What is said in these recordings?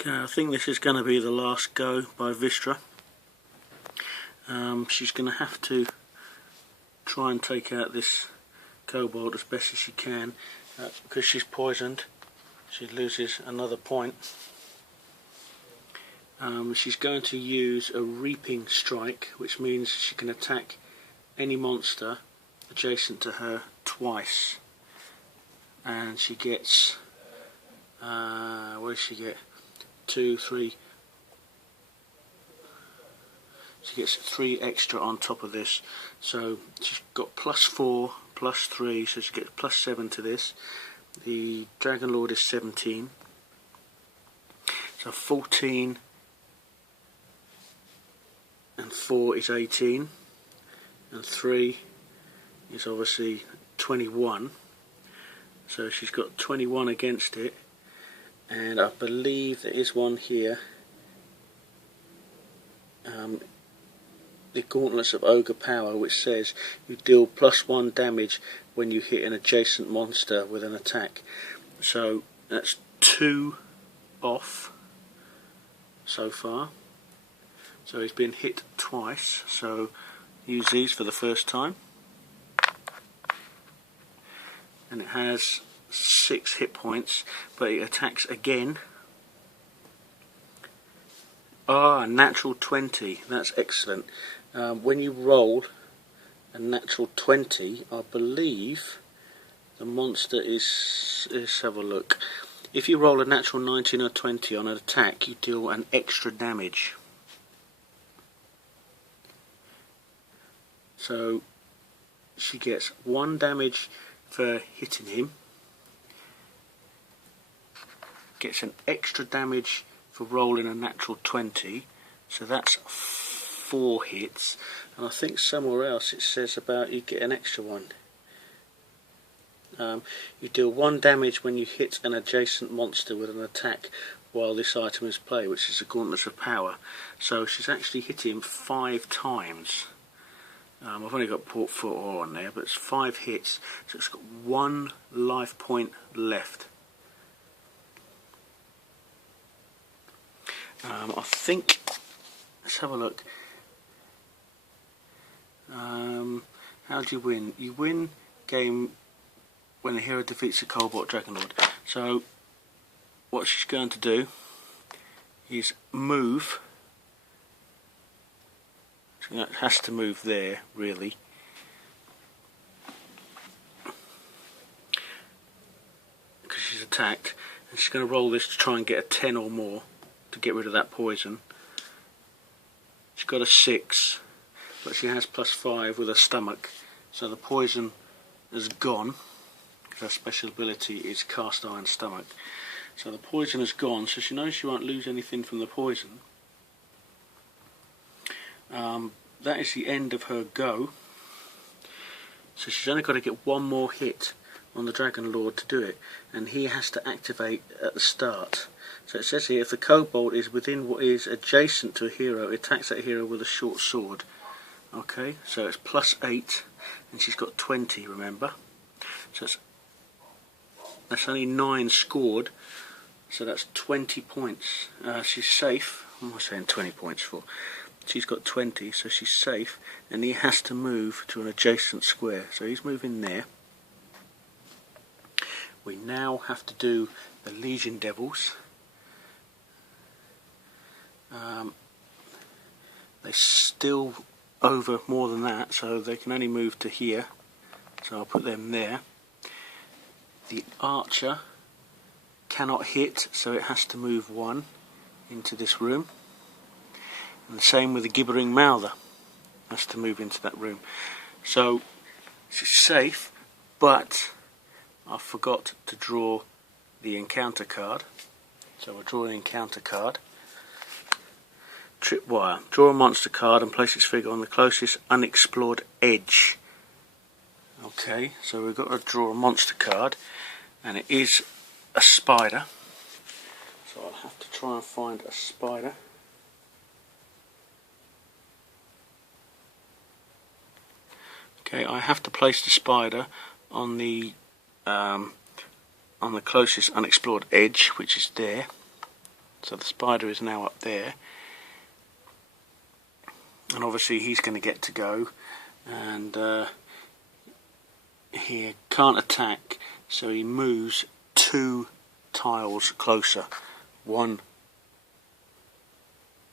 Okay, I think this is going to be the last go by Vistra. She's going to have to try and take out this kobold as best as she can. Because she's poisoned, she loses another point. She's going to use a reaping strike, which means she can attack any monster adjacent to her twice. And she gets, what does she get? 2, 3. She gets 3 extra on top of this. So she's got +4, +3, so she gets +7 to this. The Dragon Lord is 17. So 14 and 4 is 18. And 3 is obviously 21. So she's got 21 against it. And I believe there is one here. The Gauntlets of Ogre Power, which says you deal +1 damage when you hit an adjacent monster with an attack. So that's 2 off so far. So he's been hit twice, so use these for the first time. And it has 6 hit points, but it attacks again. Ah, natural 20, that's excellent. When you roll a natural 20, I believe the monster is, let's have a look. If you roll a natural 19 or 20 on an attack, you deal an extra damage. So she gets 1 damage for hitting him, gets an extra damage for rolling a natural 20, so that's 4 hits, and I think somewhere else it says about you get an extra one. You deal 1 damage when you hit an adjacent monster with an attack while this item is played, which is the Gauntlets of Power. So she's actually hit him 5 times. I've only got port foot ore on there, but it's 5 hits, so it's got 1 life point left. I think, let's have a look. How do you win? You win game when the hero defeats a Cobalt Dragon Lord. So what she's going to do is move. It has to move there, really. Because she's attacked, and she's going to roll this to try and get a 10 or more to get rid of that poison. She's got a 6, but she has +5 with her stomach, so the poison is gone. Her special ability is Cast Iron Stomach. So the poison is gone, so she knows she won't lose anything from the poison. That is the end of her go. So she's only got to get 1 more hit on the Dragon Lord to do it, and he has to activate at the start. So it says here, if the kobold is within what is adjacent to a hero, it attacks that hero with a short sword. Okay, so it's +8, and she's got 20, remember. So that's only 9 scored, so that's 20 points. She's safe. What am I saying 20 points for? She's got 20, so she's safe, and he has to move to an adjacent square. So he's moving there. We now have to do the Legion Devils. They're still over more than that, so they can only move to here. So I'll put them there. The Archer cannot hit, so it has to move 1 into this room. And the same with the Gibbering Mouther, has to move into that room. So she's safe, but I forgot to draw the encounter card. So I'll draw an encounter card. Tripwire. Draw a monster card and place its figure on the closest unexplored edge. Okay, so we've got to draw a monster card, and it is a spider. So I'll have to try and find a spider. Okay, I have to place the spider on the closest unexplored edge, which is there. So the spider is now up there, and obviously he's going to get to go, and he can't attack, so he moves 2 tiles closer. 1,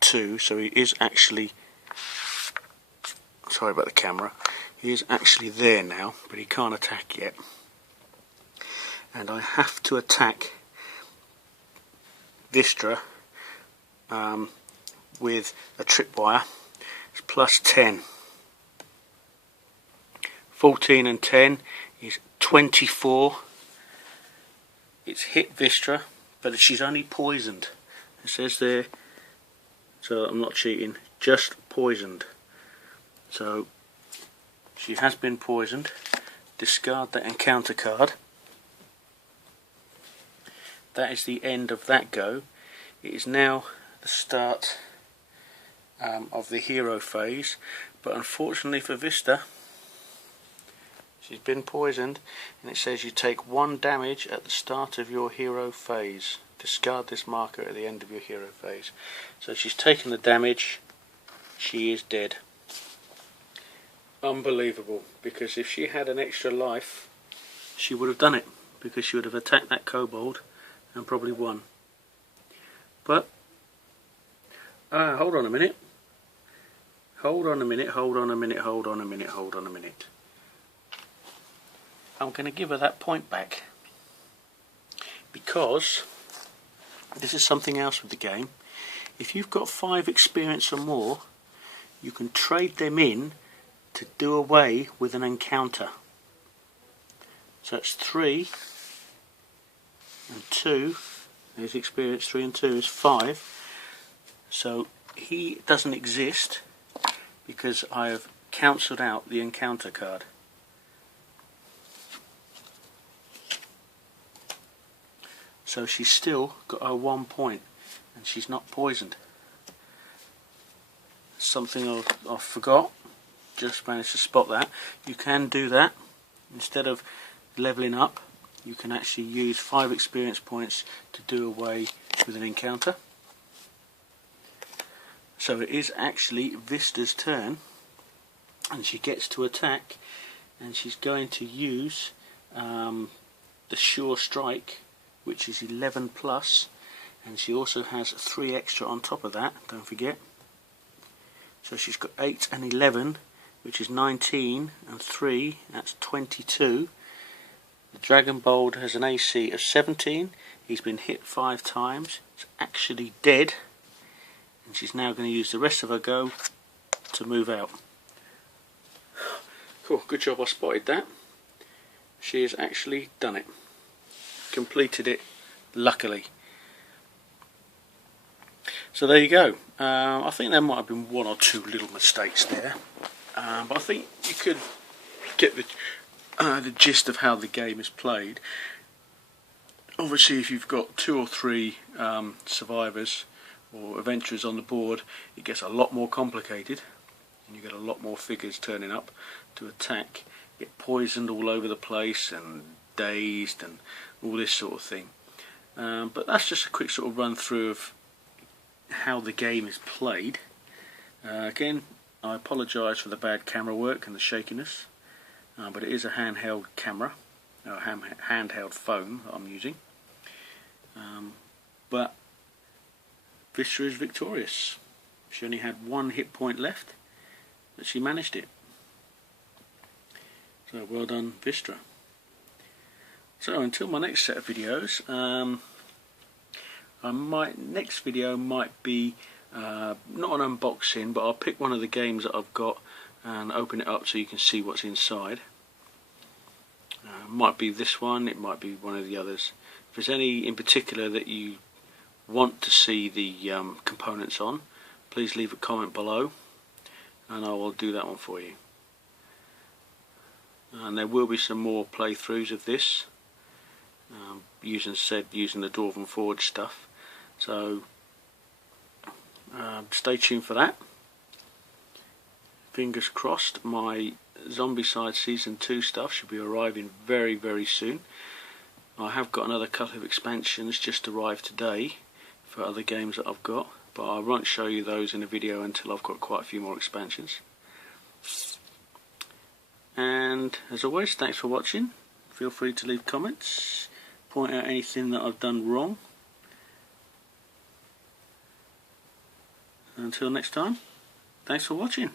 2, so he is actually, sorry about the camera, he is actually there now, but he can't attack yet. And I have to attack Vistra with a tripwire. It's plus 10. 14 and 10 is 24. It's hit Vistra, but she's only poisoned. It says there, so I'm not cheating, just poisoned. So she has been poisoned. Discard that encounter card. That is the end of that go. It is now the start of the hero phase, but unfortunately for Vista, she's been poisoned, and it says you take 1 damage at the start of your hero phase. Discard this marker at the end of your hero phase. So she's taken the damage, she is dead. Unbelievable, because if she had an extra life, she would have done it, because she would have attacked that kobold and probably won. But hold on a minute. Hold on a minute, hold on a minute, hold on a minute, hold on a minute. I'm going to give her that point back, because this is something else with the game. If you've got 5 experience or more, you can trade them in to do away with an encounter. So that's 3 and 2. There's experience 3 and 2 is 5. So he doesn't exist because I have cancelled out the encounter card. So she's still got her 1 point, and she's not poisoned. Something I forgot, just managed to spot that. You can do that. Instead of levelling up, you can actually use 5 experience points to do away with an encounter. So it is actually Vista's turn, and she gets to attack, and she's going to use the Sure Strike, which is 11 plus, and she also has 3 extra on top of that, don't forget. So she's got 8 and 11, which is 19, and 3, that's 22. The Dragon Bolt has an AC of 17. He's been hit 5 times. It's actually dead, and she's now going to use the rest of her go to move out. Cool, good job I spotted that. She has actually done it. Completed it, luckily. So there you go. I think there might have been 1 or 2 little mistakes there, but I think you could get the gist of how the game is played. Obviously, if you've got 2 or 3 survivors or adventurers on the board, it gets a lot more complicated, and you get a lot more figures turning up to attack, get poisoned all over the place and dazed and all this sort of thing. But that's just a quick sort of run through of how the game is played. Again, I apologise for the bad camera work and the shakiness, but it is a handheld camera, a handheld phone that I'm using. But Vistra is victorious. She only had 1 hit point left, but she managed it. So well done, Vistra. So until my next set of videos, next video might be not an unboxing, but I'll pick one of the games that I've got and open it up so you can see what's inside. Might be this one, it might be one of the others. If there's any in particular that you want to see the components on, please leave a comment below and I will do that one for you. And there will be some more playthroughs of this, using the Dwarven Forge stuff, so stay tuned for that. Fingers crossed, my Zombicide Season 2 stuff should be arriving very soon. I have got another couple of expansions just arrived today for other games that I've got, but I won't show you those in a video until I've got quite a few more expansions. And as always, thanks for watching. Feel free to leave comments, point out anything that I've done wrong. Until next time, thanks for watching.